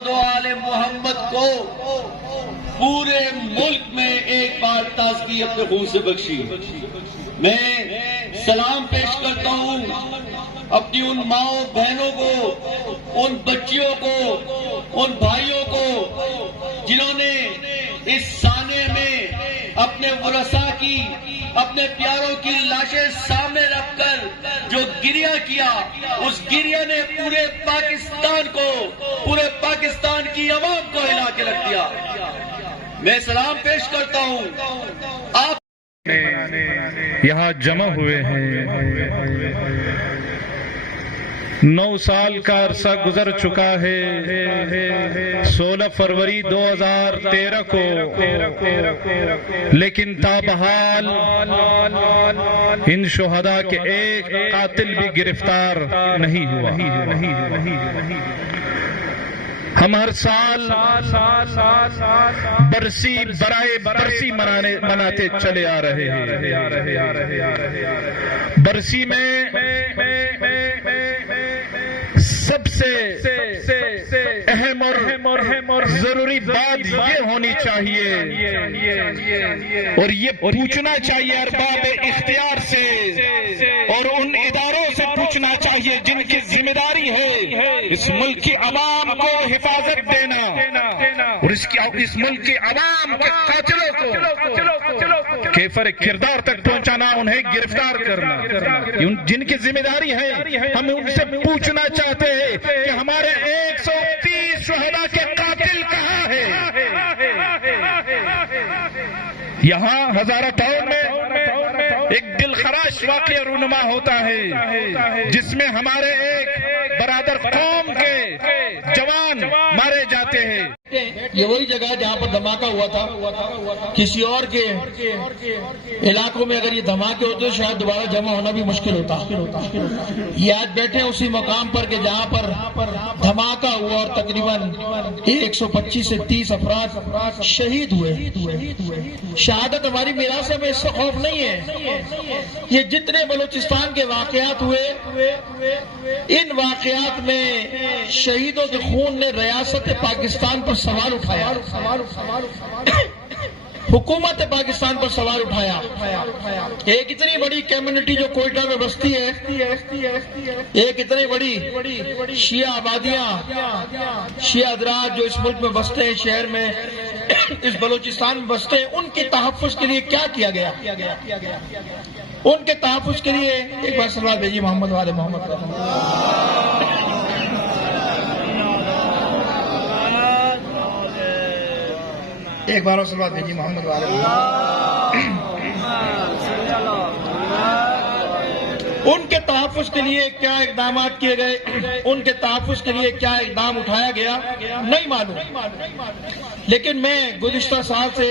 تو آل محمد کو پورے ملک میں ایک بار تازگی اپنے خون سے بخشی۔ میں سلام پیش کرتا ہوں اپنی ان ماؤں بہنوں کو، ان بچیوں کو، ان بھائیوں کو جنہوں نے اس سانے میں اپنے ورثاء کی، اپنے پیاروں کی لاشیں سامنے رکھ کر جو گریہ کیا، اس گریہ نے پورے پاکستان کو، پورے پاکستان کی عوام کو ہلا کے رکھ دیا۔ میں سلام پیش کرتا ہوں آپ یہاں جمع ہوئے ہیں۔ 9 سال کا عرصہ گزر چکا ہے۔ 16 فروری 2013 کو، لیکن تابحال ان شہداء کے ایک قاتل بھی گرفتار نہیں ہوا۔ ہم ہر سال برسی برائے برسی مناتے چلے آ رہے ہیں۔ برسی میں سب سے اہم اور ضروری بات یہ ہونی چاہیے اور یہ پوچھنا چاہیے ارباب اختیار سے اور ان اداروں سے پوچھنا چاہیے جن کی ذمہ داری ہے اس ملک کی عوام کو حفاظت دینا اور اس ملک کی عوام کے قاتلوں کو کیفر کردار تک پہنچانا، انہیں گرفتار کرنا، جن کی ذمہ داری ہے۔ ہم ان سے پوچھنا چاہتے ہیں کہ ہمارے 130 شہداء کے قاتل کہاں ہیں؟ یہاں ہزارہ ٹاؤن میں ایک دلخراش واقعہ رونما ہوتا ہے جس میں ہمارے ایک برادر قوم کے جوان مارے جاتے ہیں۔ یہ وہی جگہ ہے جہاں پر دھماکہ ہوا تھا۔ کسی اور کے علاقوں میں اگر یہ دھماکے ہوتے تو شاید دوبارہ جمع ہونا بھی مشکل ہوتا۔ یہ آج بیٹھے ہیں اسی مقام پر کہ جہاں پر دھماکہ ہوا اور تقریباً 125 سے 30 افراد شہید ہوئے۔ شہادت ہماری میراث میں، اس سے خوف نہیں ہے۔ یہ جتنے بلوچستان کے واقعات ہوئے، ان واقعات میں شہیدوں کے خون نے ریاست پاکستان پر سوال اٹھایا، حکومت پاکستان پر سوال اٹھایا۔ ایک اتنی بڑی کمیونٹی جو کوئٹہ میں بستی ہے، ایک اتنی بڑی شیعہ آبادیاں، شیعہ حضرات جو اس ملک میں بستے ہیں، شہر میں، اس بلوچستان میں بستے ہیں، ان کے تحفظ کے لیے کیا کیا گیا؟ ان کے تحفظ کے لیے ایک بار صلوات بھیجیے محمد والے محمد۔ ایک بار اور صلوات بھیجیے محمد والے محمد۔ ان کے تحفظ کے لیے کیا اقدامات کیے گئے، ان کے تحفظ کے لیے کیا اقدام اٹھایا گیا، نہیں معلوم۔ لیکن میں گزشتہ سال سے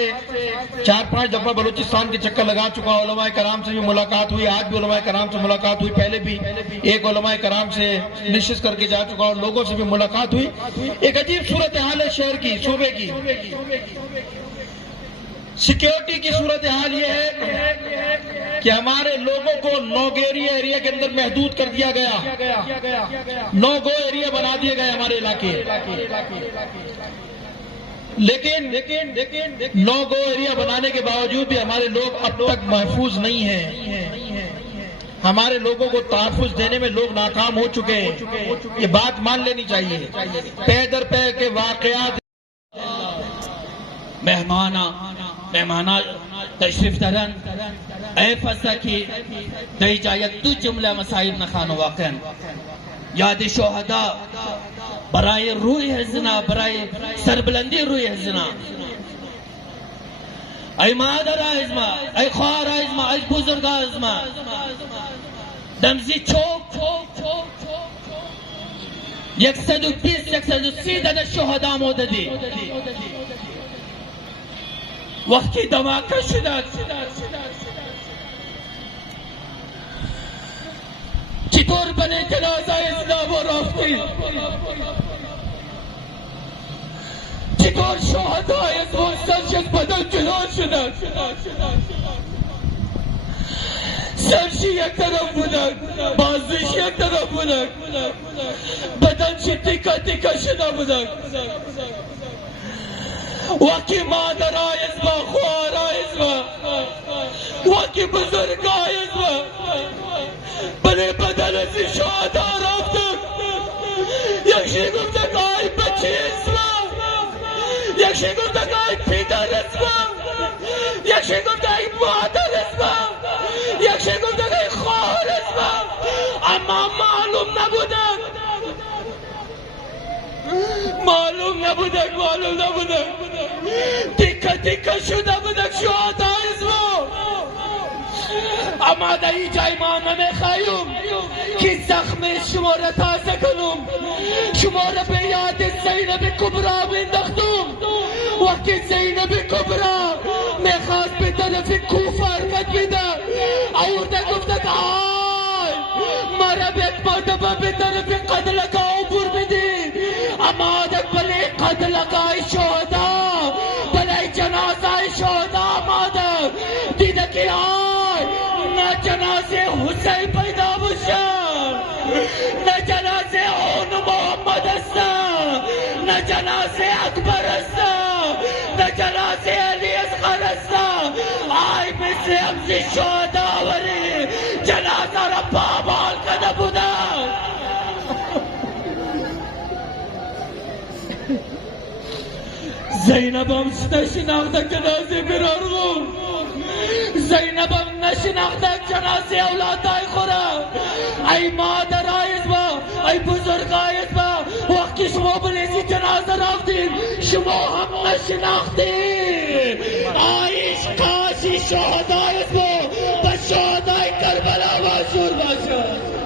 4-5 دفعہ بلوچستان کے چکر لگا چکا ہوں۔ علماء کرام سے بھی ملاقات ہوئی، آج بھی علماء کرام سے ملاقات ہوئی، پہلے بھی ایک علماء کرام سے نشست کر کے جا چکا ہوں، لوگوں سے بھی ملاقات ہوئی۔ ایک عجیب صورتحال ہے شہر کی، صوبے کی۔ سیکیورٹی کی صورتحال یہ ہے کہ ہمارے لوگوں کو نوگیری ایریا کے اندر محدود کر دیا گیا، نو گو ایریا بنا دیے گئے ہمارے علاقے۔ لیکن نو گو ایریا بنانے کے باوجود بھی ہمارے لوگ اب تک محفوظ نہیں ہیں۔ ہمارے لوگوں کو تحفظ دینے میں لوگ ناکام ہو چکے ہیں۔ یہ بات مان لینی چاہیے۔ پے در پے کے واقعات، مہمانا تشریف دارن اے فضا کی دی جایت دو جملہ مسائل نخانو واقعا یاد شہداء برای روی حزنا، برای سربلندی روی حزنا، ای مادر ازما، ای خوار ازما، ای بزرگ ازما، دمزی چوک 120-130 دن شهدا موددی وقتی دماغ شدد چطور بنے جنازہ اسلام و رفتی، چطور شهدای مستشهد بدن جدا شدد، سرشی یک طرف بودن، بازوش یک طرف بودن، بدن چی تیکا تیکا شده بودن. وکی مادر آیز با، خوار آیز با، وکی بزرگ آیز با، بله بدن از شهدا رفتن. یکشی گفتن آی بچه اسمم، یکشی گفتن آی پیدر اسمم، یکشی گفتن آی مادر اسمم، یکشی گفتن آی خواهر اسمم، اما معلوم نبودن، معلوم نبودن تیکا تیکا شده بودن شهدا اسمم. اما در این جای ما نمیخوایم که زخم شما را تازه کنم. شما را به یاد زینب کبرا بنداختم. وقتی زینب کبرا میخواست به طرف کوفه حرکت بده، آورده گفته آی مرا به مرتبه به طرف قتلگاه عبور بده. اما در بله قتلگاه شهدا، بله جنازه شهدا آماده دیده که نه جنازه حسین پیدا باشد، نه جنازه اون محمد است، نه جنازه اکبر است، نه جنازه علی اصغر است. آی مثل امزی شهدا ولی جنازه را پامال کرده بودن. زینبم نشناخته جنازه برارغون، زینبم نشناخته جنازه اولادای خورا. ای مادر آیز با، ای بزرگ آیز با، وقتی شما بلیزی جنازه رفتین شما هم نشناختین. آیش کاشی شهدا آیز با به شهدای کربلا مشهور باشد.